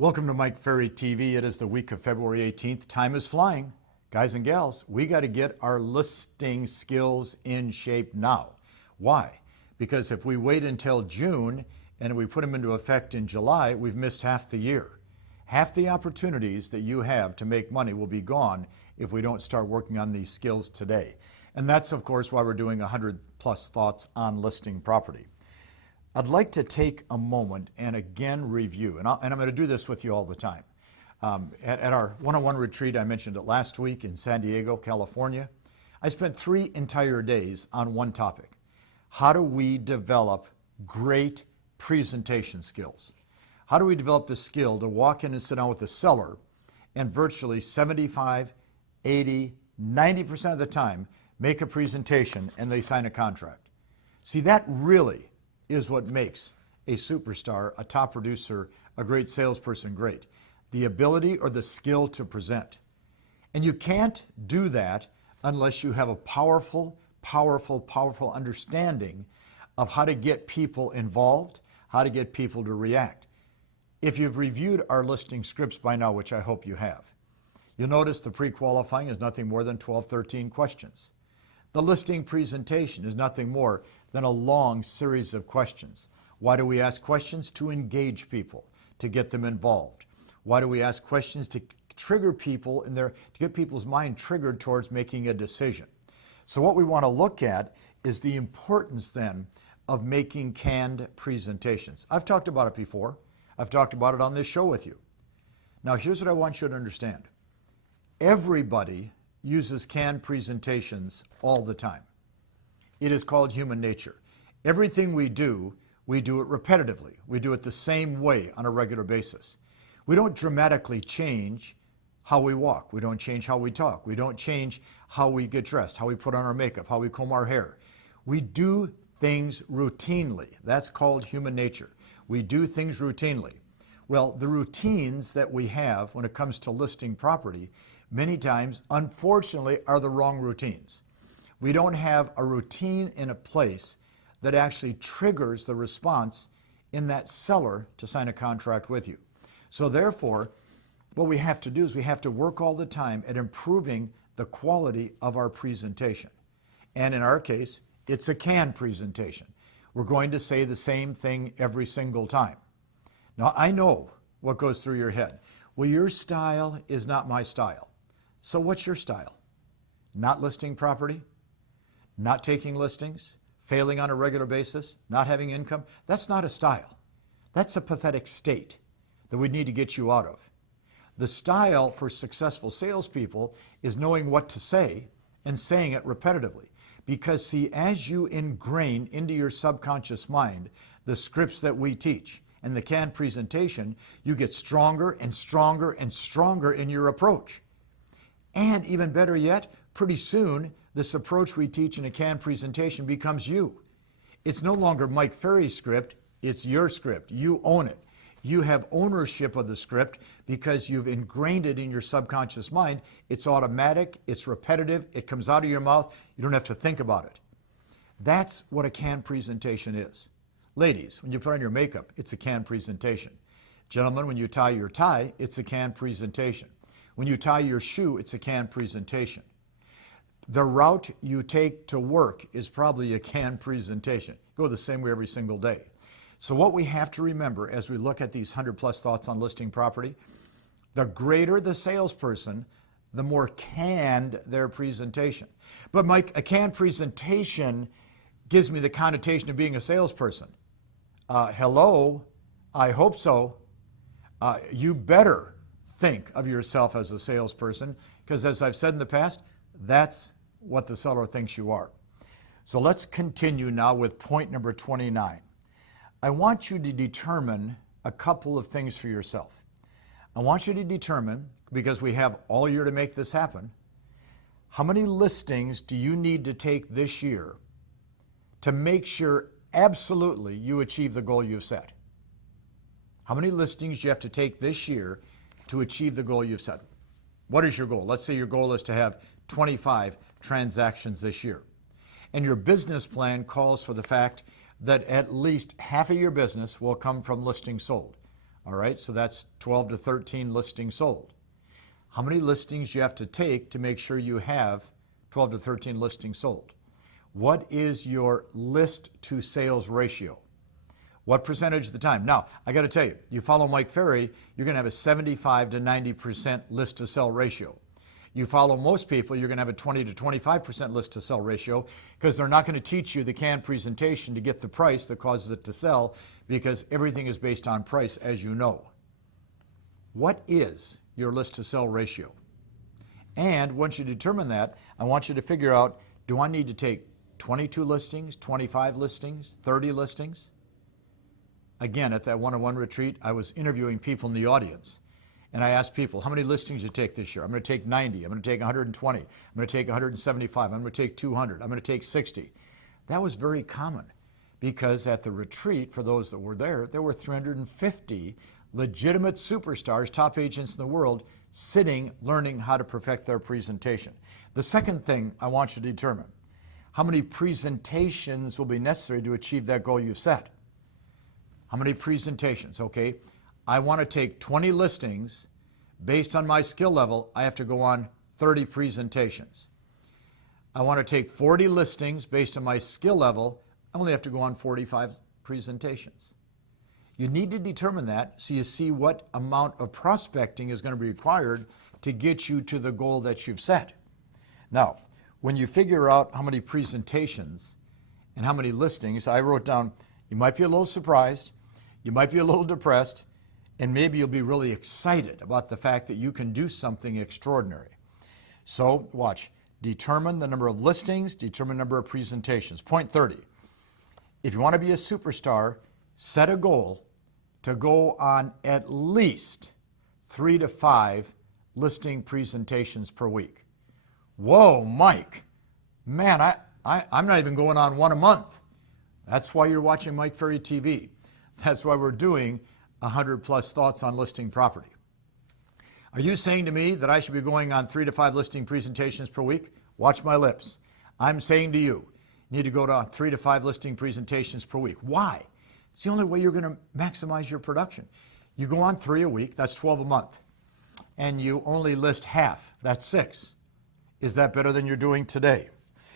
Welcome to Mike Ferry TV. It is the week of February 18th. Time is flying. Guys and gals, we got to get our listing skills in shape now. Why? Because if we wait until June and we put them into effect in July, we've missed half the year. Half the opportunities that you have to make money will be gone if we don't start working on these skills today. And that's, of course, why we're doing 100 plus thoughts on listing property. I'd like to take a moment and again review, and I'm going to do this with you all the time. At our one-on-one retreat, I mentioned it last week in San Diego, California, I spent 3 entire days on one topic. How do we develop great presentation skills? How do we develop the skill to walk in and sit down with a seller and virtually 75, 80, 90% of the time make a presentation and they sign a contract? See, that really is what makes a superstar, a top producer, a great salesperson great. The ability or the skill to present. And you can't do that unless you have a powerful understanding of how to get people involved, how to get people to react. If you've reviewed our listing scripts by now, which I hope you have, you'll notice the pre-qualifying is nothing more than 12, 13 questions. The listing presentation is nothing more than a long series of questions. Why do we ask questions? To engage people, to get them involved. Why do we ask questions? To trigger people to get people's mind triggered towards making a decision. So what we want to look at is the importance then of making canned presentations. I've talked about it before. I've talked about it on this show with you. Now here's what I want you to understand. Everybody uses canned presentations all the time. It is called human nature. Everything we do it repetitively. We do it the same way on a regular basis. We don't dramatically change how we walk. We don't change how we talk. We don't change how we get dressed, how we put on our makeup, how we comb our hair. We do things routinely. That's called human nature. We do things routinely. Well, the routines that we have when it comes to listing property many times, unfortunately, are the wrong routines. We don't have a routine in a place that actually triggers the response in that seller to sign a contract with you. So therefore, what we have to do is we have to work all the time at improving the quality of our presentation. And in our case, it's a canned presentation. We're going to say the same thing every single time. Now, I know what goes through your head. Well, your style is not my style. So what's your style? Not listing property? Not taking listings? Failing on a regular basis? Not having income? That's not a style. That's a pathetic state that we need to get you out of. The style for successful salespeople is knowing what to say and saying it repetitively. Because see, as you ingrain into your subconscious mind the scripts that we teach and the canned presentation, you get stronger and stronger and stronger in your approach. And even better yet, pretty soon, this approach we teach in a canned presentation becomes you. It's no longer Mike Ferry's script, it's your script. You own it. You have ownership of the script because you've ingrained it in your subconscious mind. It's automatic, it's repetitive, it comes out of your mouth, you don't have to think about it. That's what a canned presentation is. Ladies, when you put on your makeup, it's a canned presentation. Gentlemen, when you tie your tie, it's a canned presentation. When you tie your shoe, it's a canned presentation. The route you take to work is probably a canned presentation. Go the same way every single day. So what we have to remember as we look at these 100 plus thoughts on listing property, the greater the salesperson, the more canned their presentation. But Mike, a canned presentation gives me the connotation of being a salesperson. Hello, I hope so. You better think of yourself as a salesperson because as I've said in the past, that's what the seller thinks you are. So let's continue now with point number 29. I want you to determine a couple of things for yourself. I want you to determine, because we have all year to make this happen, how many listings do you need to take this year to make sure absolutely you achieve the goal you've set? How many listings do you have to take this year to achieve the goal you've set? What is your goal? Let's say your goal is to have 25 transactions this year. And your business plan calls for the fact that at least half of your business will come from listings sold. All right, so that's 12 to 13 listings sold. How many listings do you have to take to make sure you have 12 to 13 listings sold? What is your list to sales ratio? What percentage of the time? Now, I got to tell you, you follow Mike Ferry, you're going to have a 75 to 90% list to sell ratio. You follow most people, you're going to have a 20 to 25% list to sell ratio because they're not going to teach you the canned presentation to get the price that causes it to sell because everything is based on price, as you know. What is your list to sell ratio? And once you determine that, I want you to figure out, do I need to take 22 listings, 25 listings, 30 listings? Again, at that one-on-one retreat, I was interviewing people in the audience. And I asked people, how many listings you take this year? I'm going to take 90. I'm going to take 120. I'm going to take 175. I'm going to take 200. I'm going to take 60. That was very common because at the retreat, for those that were there were 350 legitimate superstars, top agents in the world, sitting, learning how to perfect their presentation. The second thing I want you to determine, how many presentations will be necessary to achieve that goal you've set? How many presentations? Okay. I want to take 20 listings. Based on my skill level, I have to go on 30 presentations. I want to take 40 listings. Based on my skill level, I only have to go on 45 presentations. You need to determine that so you see what amount of prospecting is going to be required to get you to the goal that you've set. Now, when you figure out how many presentations and how many listings, I wrote down, you might be a little surprised, you might be a little depressed, and maybe you'll be really excited about the fact that you can do something extraordinary. So watch, determine the number of listings, determine the number of presentations. Point 30, if you want to be a superstar, set a goal to go on at least 3 to 5 listing presentations per week. Whoa, Mike, man, I'm not even going on one a month. That's why you're watching Mike Ferry TV. That's why we're doing 100 plus thoughts on listing property. Are you saying to me that I should be going on 3 to 5 listing presentations per week? Watch my lips. I'm saying to you, you need to go to 3 to 5 listing presentations per week. Why? It's the only way you're going to maximize your production. You go on 3 a week, that's 12 a month. And you only list half, that's 6. Is that better than you're doing today?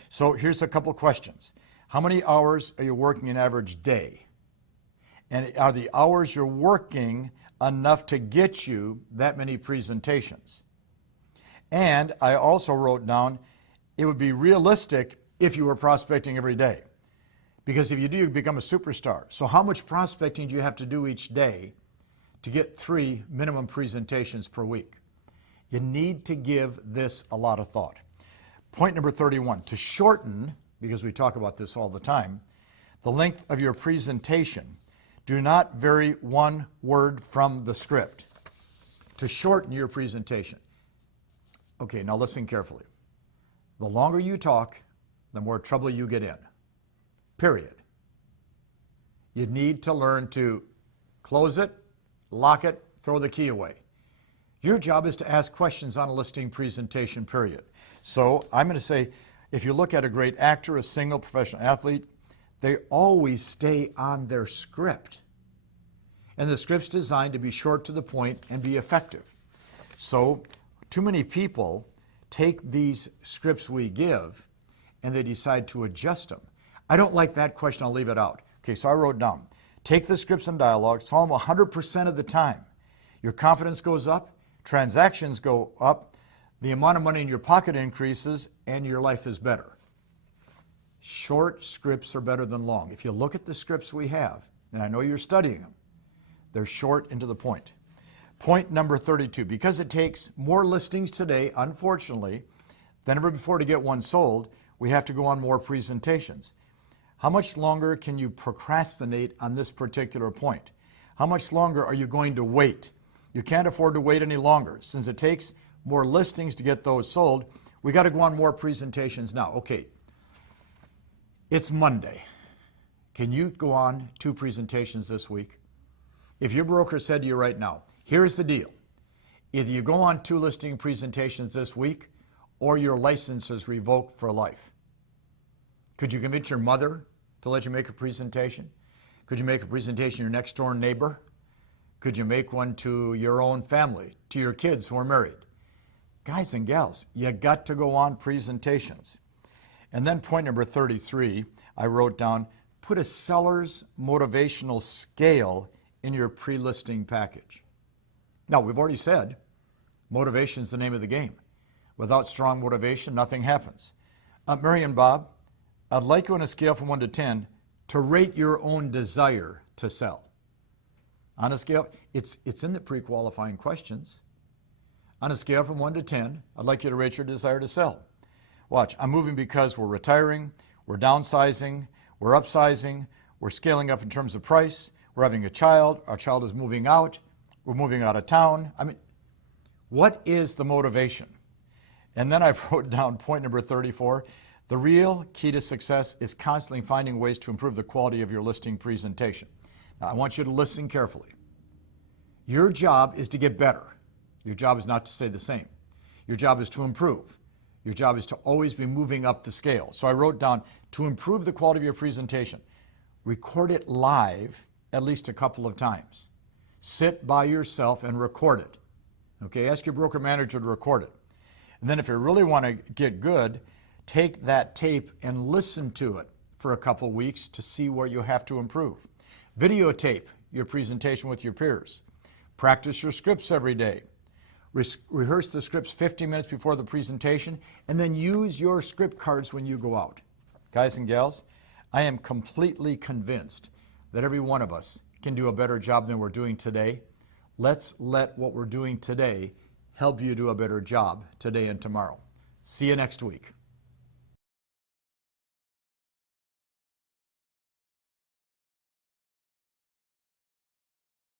So here's a couple questions. How many hours are you working an average day? And are the hours you're working enough to get you that many presentations? And I also wrote down, it would be realistic if you were prospecting every day. Because if you do, you become a superstar. So how much prospecting do you have to do each day to get 3 minimum presentations per week? You need to give this a lot of thought. Point number 31, to shorten, because we talk about this all the time, the length of your presentation. Do not vary one word from the script to shorten your presentation. Okay, now listen carefully. The longer you talk, the more trouble you get in. Period. You need to learn to close it, lock it, throw the key away. Your job is to ask questions on a listing presentation, period. So I'm going to say, if you look at a great actor, a singer, professional athlete, they always stay on their script. And the script's designed to be short to the point and be effective. So too many people take these scripts we give and they decide to adjust them. I don't like that question, I'll leave it out. Okay, so I wrote down, take the scripts and dialogues, follow them 100% of the time. Your confidence goes up, transactions go up, the amount of money in your pocket increases, and your life is better. Short scripts are better than long. If you look at the scripts we have, and I know you're studying them, they're short and to the point. Point number 32, because it takes more listings today, unfortunately, than ever before to get one sold, we have to go on more presentations. How much longer can you procrastinate on this particular point? How much longer are you going to wait? You can't afford to wait any longer. Since it takes more listings to get those sold, we got to go on more presentations now. Okay, it's Monday. Can you go on 2 presentations this week? If your broker said to you right now, here's the deal. Either you go on 2 listing presentations this week or your license is revoked for life. Could you convince your mother to let you make a presentation? Could you make a presentation to your next door neighbor? Could you make one to your own family, to your kids who are married? Guys and gals, you got to go on presentations. And then point number 33, I wrote down, put a seller's motivational scale in your pre-listing package. Now, we've already said motivation is the name of the game. Without strong motivation, nothing happens. Mary and Bob, I'd like you on a scale from 1 to 10 to rate your own desire to sell. On a scale, it's in the pre-qualifying questions. On a scale from 1 to 10, I'd like you to rate your desire to sell. Watch, I'm moving because we're retiring, we're downsizing, we're upsizing, we're scaling up in terms of price, we're having a child, our child is moving out, we're moving out of town. I mean, what is the motivation? And then I wrote down point number 34, the real key to success is constantly finding ways to improve the quality of your listing presentation. Now, I want you to listen carefully. Your job is to get better. Your job is not to stay the same. Your job is to improve. Your job is to always be moving up the scale. So I wrote down, to improve the quality of your presentation, record it live at least a couple of times. Sit by yourself and record it. Okay, ask your broker manager to record it. And then if you really want to get good, take that tape and listen to it for a couple weeks to see where you have to improve. Videotape your presentation with your peers. Practice your scripts every day. Rehearse the scripts 50 minutes before the presentation, and then use your script cards when you go out. Guys and gals, I am completely convinced that every one of us can do a better job than we're doing today. Let's let what we're doing today help you do a better job today and tomorrow. See you next week.